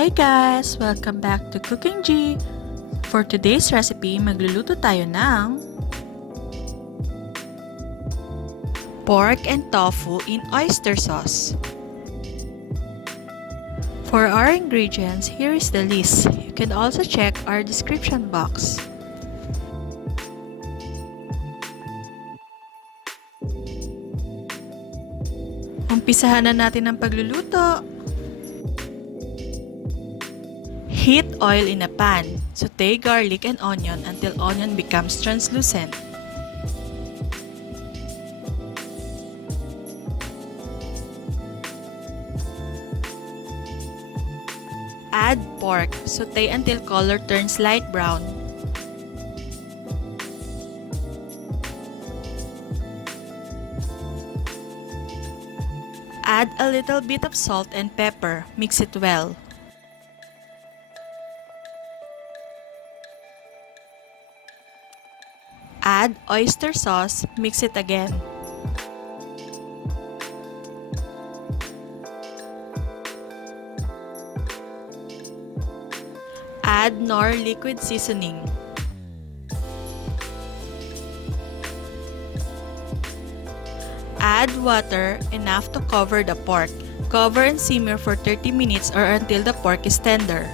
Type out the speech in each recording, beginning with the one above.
Hi guys! Welcome back to Cookingee! For today's recipe, magluluto tayo ng pork and tofu in oyster sauce. For our ingredients, here is the list. You can also check our description box. Umpisahan na natin ang pagluluto. Heat oil in a pan. Saute garlic and onion until onion becomes translucent. Add pork. Saute until color turns light brown. Add a little bit of salt and pepper. Mix it well. Add oyster sauce, mix it again. Add Knorr Liquid Seasoning. Add water enough to cover the pork. Cover and simmer for 30 minutes or until the pork is tender.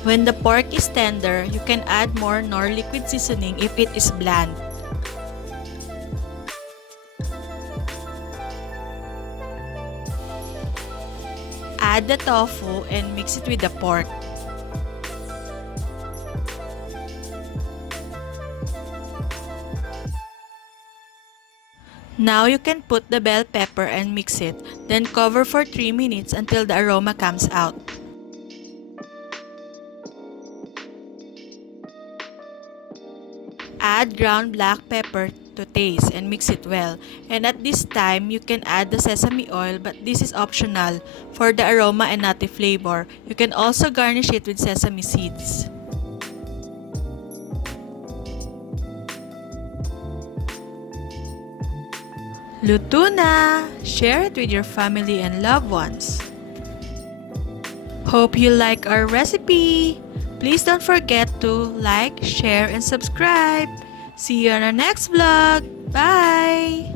When the pork is tender, you can add more Knorr liquid seasoning if it is bland. Add the tofu and mix it with the pork. Now you can put the bell pepper and mix it, then cover for 3 minutes until the aroma comes out. Add ground black pepper to taste and mix it well. And at this time, you can add the sesame oil, but this is optional for the aroma and nutty flavor. You can also garnish it with sesame seeds. Luto na! Share it with your family and loved ones. Hope you like our recipe! Please don't forget to like, share, and subscribe. See you on our next vlog. Bye!